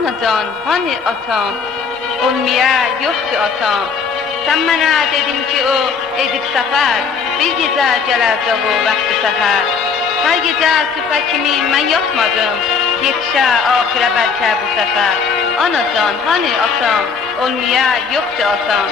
Anacan, hani atam? Olmaya yoktu atam. Sen bana dedin ki o edip sefer, bir gece gelecek o vakti seher. Her gece süper kimi ben yatmadım, yetişe ahire belki bu sefer. Anacan, hani atam? Olmaya yoktu atam.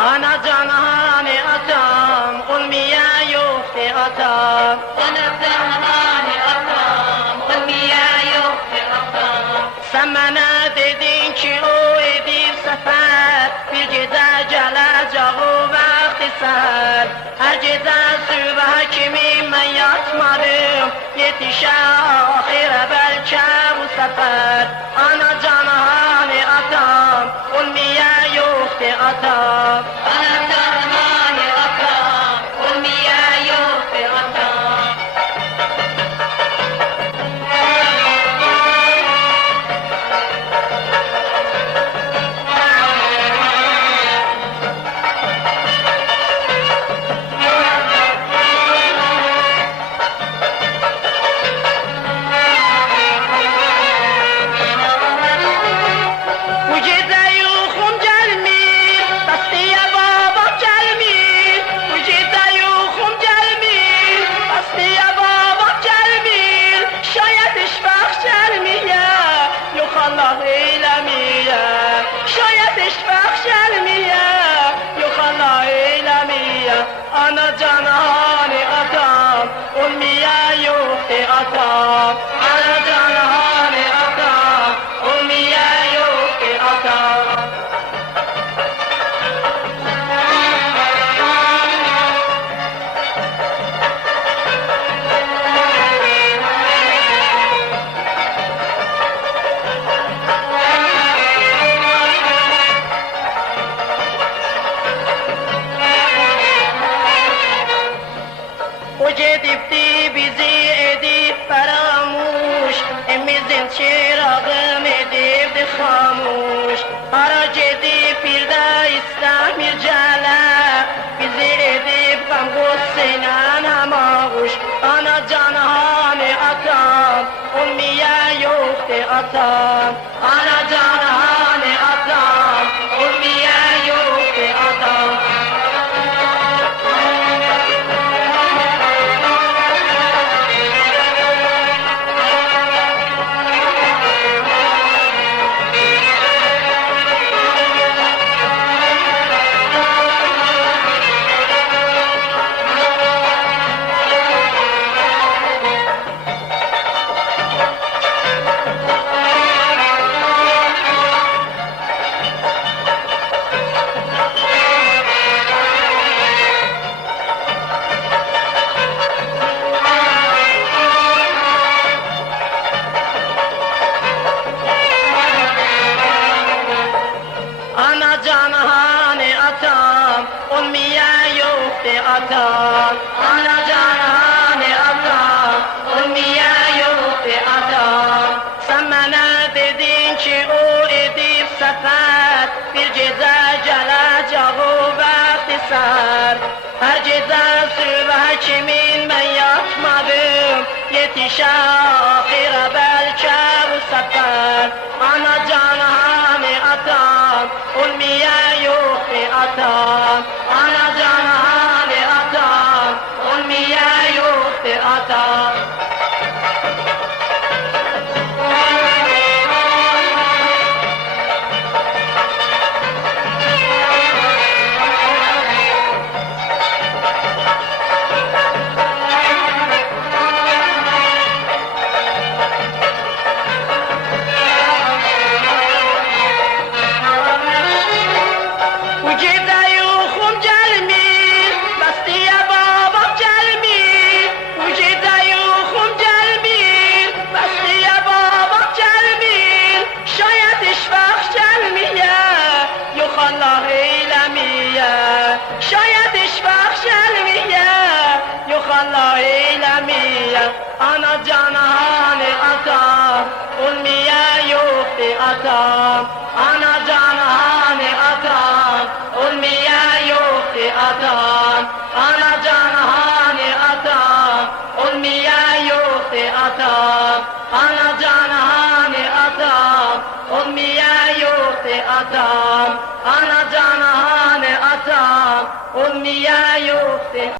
Anacan hani atam, olmaya yoktu atam. Anacan, hani atam? Olmaya yoktu atam. Sen bana dedin ki o edip sefer, bir gece gelecek o vakti seher. Her gece sübah kimi ben yatmadım, yetişe ahire belki bu sefer. Anacan hani atam, olmaya yoktu atam. Anacan, hani atam? Olmaya yoktu atam. Bu gece uykum gelmir, Basriye babam gelmir. Bu gece uykum gelmir, Basriye babam gelmir. Şayet işbak gelmiye, yok Allah eylemiye. Şayet işbak gelmiye, yok Allah eylemiye. Anacan hani atam, olmaya yoktu atam. Anacan hani atam, olmaya yoktu atam. O gedipti bizi edip feramuş, emizin çırağım edipti hamuş. Ara gedip bir de İslamir cele, bizi edip gam gussinen hamavuş. Anacan hani atam, olmaya yoktu atam. Anacan hani atam, olmaya yoktu atam. Anacan hani atam, olmaya yoktu atam. Anacan hani atam, olmaya yoktu atam. Sen bana dedin ki o edip sefer, bir gece gelecek o vakti seher. Her gece sübah kimin ben yatmadım, yetişe ahire belki bu sefer. Anacan hani atam, olmaya yoktu atam. Anacan hani atam, olmaya yoktu atam. Allah eylemeyen ana cananı atam olmaya yoktu atam ana cananı atam olmaya yoktu atam ana cananı atam olmaya yoktu atam ana cananı atam olmaya yoktu atam ana cananı atam olmaya yoktu